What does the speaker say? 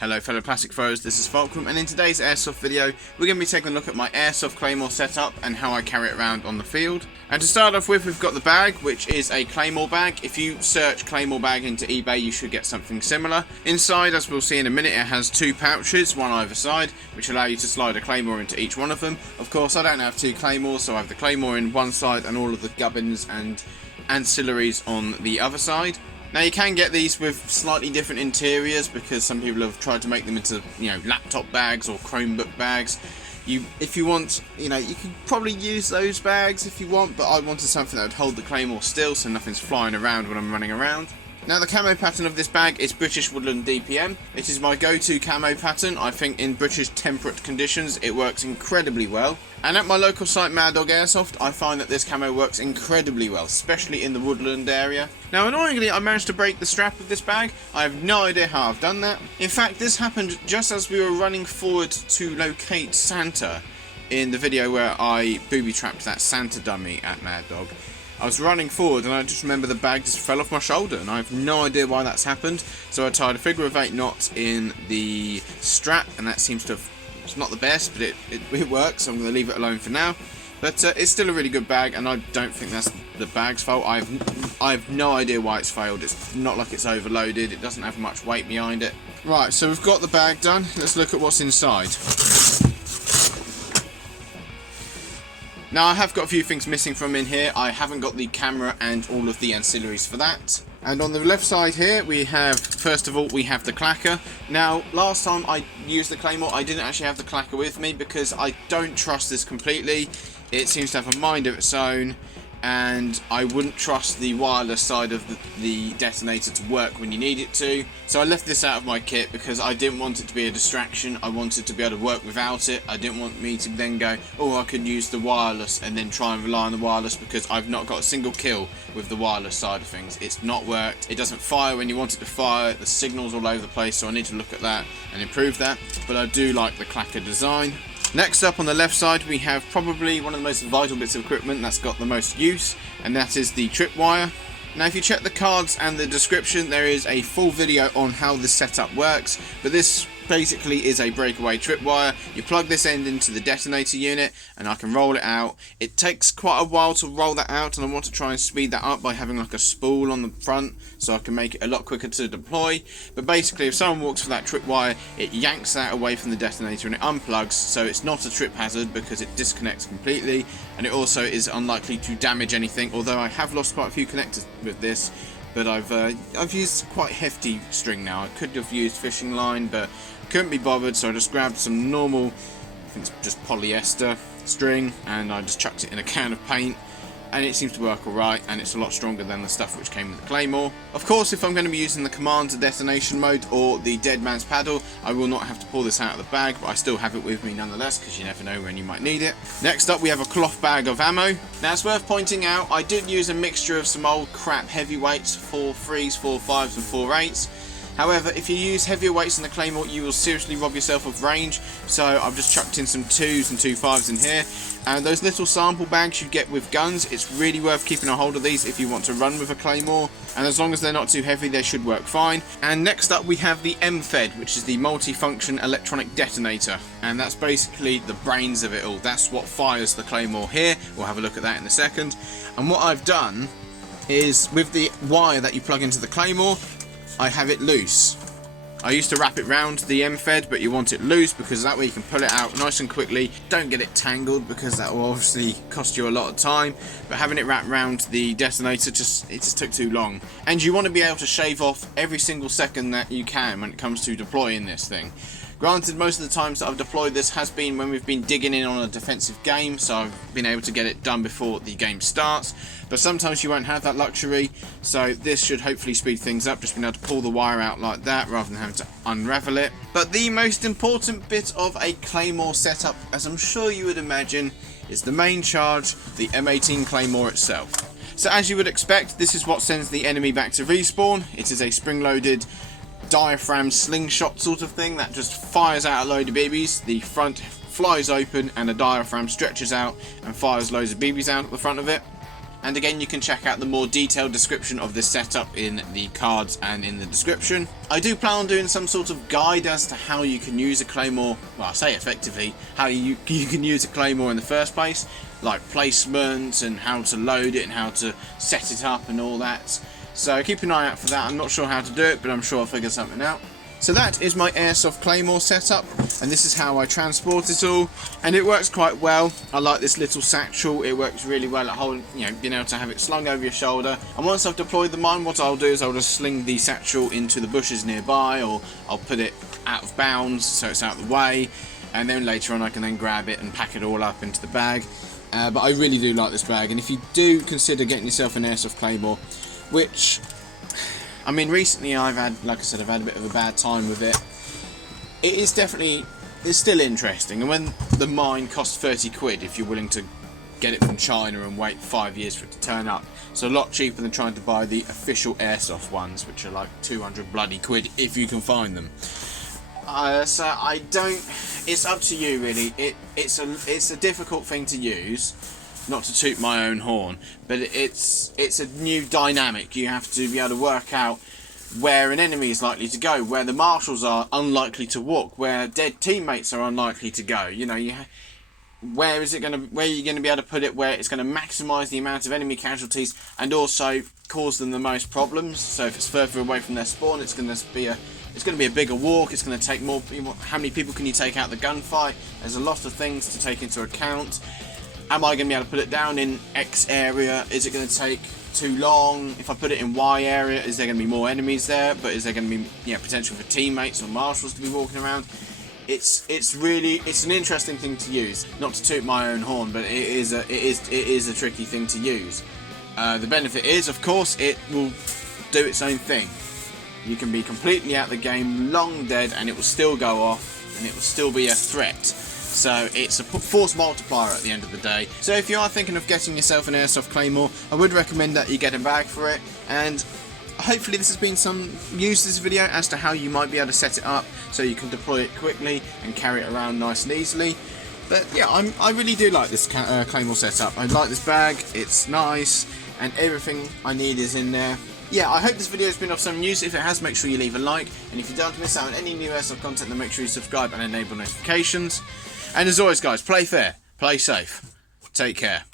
Hello fellow plastic throwers, this is Fulcrum, and in today's Airsoft video we're going to be taking a look at my Airsoft Claymore setup and how I carry it around on the field. And to start off with, we've got the bag, which is a Claymore bag. If you search Claymore bag into eBay you should get something similar. Inside, as we'll see in a minute, it has two pouches, one either side, which allow you to slide a Claymore into each one of them. Of course I don't have two Claymores, so I have the Claymore in one side and all of the gubbins and ancillaries on the other side. Now you can get these with slightly different interiors because some people have tried to make them into, laptop bags or Chromebook bags. If you want, you can probably use those bags if you want, but I wanted something that would hold the Claymore still so nothing's flying around when I'm running around. Now the camo pattern of this bag is British Woodland DPM. It is my go-to camo pattern. I think in British temperate conditions it works incredibly well. And at my local site Mad Dog Airsoft, I find that this camo works incredibly well, especially in the woodland area. Now annoyingly, I managed to break the strap of this bag. I have no idea how I've done that. In fact, this happened just as we were running forward to locate Santa in the video where I booby-trapped that Santa dummy at Mad Dog. I was running forward and I just remember the bag just fell off my shoulder, and I have no idea why that's happened. So I tied a figure of 8 knots in the strap, and that seems to have, it's not the best, but it works, so I'm going to leave it alone for now. But it's still a really good bag, and I don't think that's the bag's fault. I have no idea why it's failed. It's not like it's overloaded, it doesn't have much weight behind it. Right, so we've got the bag done. Let's look at what's inside. Now I have got a few things missing from in here. I haven't got the camera and all of the ancillaries for that. And on the left side here we have, first of all, we have the clacker. Now last time I used the Claymore I didn't actually have the clacker with me because I don't trust this completely. It seems to have a mind of its own, and I wouldn't trust the wireless side of the detonator to work when you need it to. So I left this out of my kit because I didn't want it to be a distraction. I wanted to be able to work without it. I didn't want me to then go, oh, I could use the wireless and then try and rely on the wireless, because I've not got a single kill with the wireless side of things. It's not worked. It doesn't fire when you want it to fire. The signal's all over the place, so I need to look at that and improve that. But I do like the clacker design. Next up on the left side we have probably one of the most vital bits of equipment that's got the most use, and that is the tripwire. Now if you check the cards and the description there is a full video on how this setup works, but this basically is a breakaway tripwire. You plug this end into the detonator unit and I can roll it out. It takes quite a while to roll that out, and I want to try and speed that up by having like a spool on the front so I can make it a lot quicker to deploy. But basically if someone walks for that tripwire it yanks that away from the detonator and it unplugs, so it's not a trip hazard because it disconnects completely, and it also is unlikely to damage anything, although I have lost quite a few connectors with this. But I've used quite hefty string now. I could have used fishing line, but couldn't be bothered, so I just grabbed some normal, I think it's just polyester string, and I just chucked it in a can of paint, and it seems to work alright, and it's a lot stronger than the stuff which came with the Claymore. Of course, if I'm going to be using the command detonation mode or the dead man's paddle, I will not have to pull this out of the bag, but I still have it with me nonetheless because you never know when you might need it. Next up we have a cloth bag of ammo. Now it's worth pointing out I did use a mixture of some old crap heavyweights, 4.3s, 4.5s and 4.8s. However, if you use heavier weights in the Claymore, you will seriously rob yourself of range. So I've just chucked in some 2s and 2.5s in here. And those little sample bags you get with guns, it's really worth keeping a hold of these if you want to run with a Claymore. And as long as they're not too heavy, they should work fine. And next up we have the MFED, which is the multi-function electronic detonator. And that's basically the brains of it all. That's what fires the Claymore here. We'll have a look at that in a second. And what I've done is, with the wire that you plug into the Claymore, I have it loose. I used to wrap it round the MFED, but you want it loose because that way you can pull it out nice and quickly. Don't get it tangled because that will obviously cost you a lot of time, but having it wrapped round the detonator it just took too long. And you want to be able to shave off every single second that you can when it comes to deploying this thing. Granted, most of the times that I've deployed this has been when we've been digging in on a defensive game, so I've been able to get it done before the game starts. But sometimes you won't have that luxury, so this should hopefully speed things up, just being able to pull the wire out like that rather than having to unravel it. But the most important bit of a Claymore setup, as I'm sure you would imagine, is the main charge, the M18 Claymore itself. So as you would expect, this is what sends the enemy back to respawn. It is a spring-loaded diaphragm slingshot sort of thing that just fires out a load of BBs. The front flies open and a diaphragm stretches out and fires loads of BBs out at the front of it. And again, you can check out the more detailed description of this setup in the cards and in the description. I do plan on doing some sort of guide as to how you can use a Claymore, well, I say effectively, how you can use a Claymore in the first place, like placement and how to load it and how to set it up and all that. So keep an eye out for that. I'm not sure how to do it, but I'm sure I'll figure something out. So that is my Airsoft Claymore setup, and this is how I transport it all, and it works quite well. I like this little satchel. It works really well at holding, being able to have it slung over your shoulder. And once I've deployed the mine, what I'll do is I'll just sling the satchel into the bushes nearby, or I'll put it out of bounds so it's out of the way, and then later on I can then grab it and pack it all up into the bag. But I really do like this bag, and if you do consider getting yourself an Airsoft Claymore, which, I mean, recently I've had, like I said, I've had a bit of a bad time with it. It is definitely, it's still interesting, and when the mine costs 30 quid, if you're willing to get it from China and wait 5 years for it to turn up, it's a lot cheaper than trying to buy the official Airsoft ones, which are like 200 bloody quid if you can find them. So I don't, it's up to you really. It's a difficult thing to use. Not to toot my own horn, but it's a new dynamic. You have to be able to work out where an enemy is likely to go, where the marshals are unlikely to walk, where dead teammates are unlikely to go. Where are you going to be able to put it where it's going to maximise the amount of enemy casualties and also cause them the most problems. So if it's further away from their spawn, it's going to be a bigger walk. It's going to take more. How many people can you take out the gunfight? There's a lot of things to take into account. Am I going to be able to put it down in X area? Is it going to take too long? If I put it in Y area, is there going to be more enemies there? But is there going to be potential for teammates or marshals to be walking around? It's an interesting thing to use. Not to toot my own horn, but it is a tricky thing to use. The benefit is, of course, it will do its own thing. You can be completely out of the game, long dead, and it will still go off, and it will still be a threat. So it's a force multiplier at the end of the day. So if you are thinking of getting yourself an Airsoft Claymore, I would recommend that you get a bag for it. And hopefully this has been some use to this video as to how you might be able to set it up so you can deploy it quickly and carry it around nice and easily. But yeah, I really do like this Claymore setup. I like this bag, it's nice, and everything I need is in there. Yeah, I hope this video has been of some use. If it has, make sure you leave a like. And if you don't miss out on any new Airsoft content, then make sure you subscribe and enable notifications. And as always, guys, play fair, play safe, take care.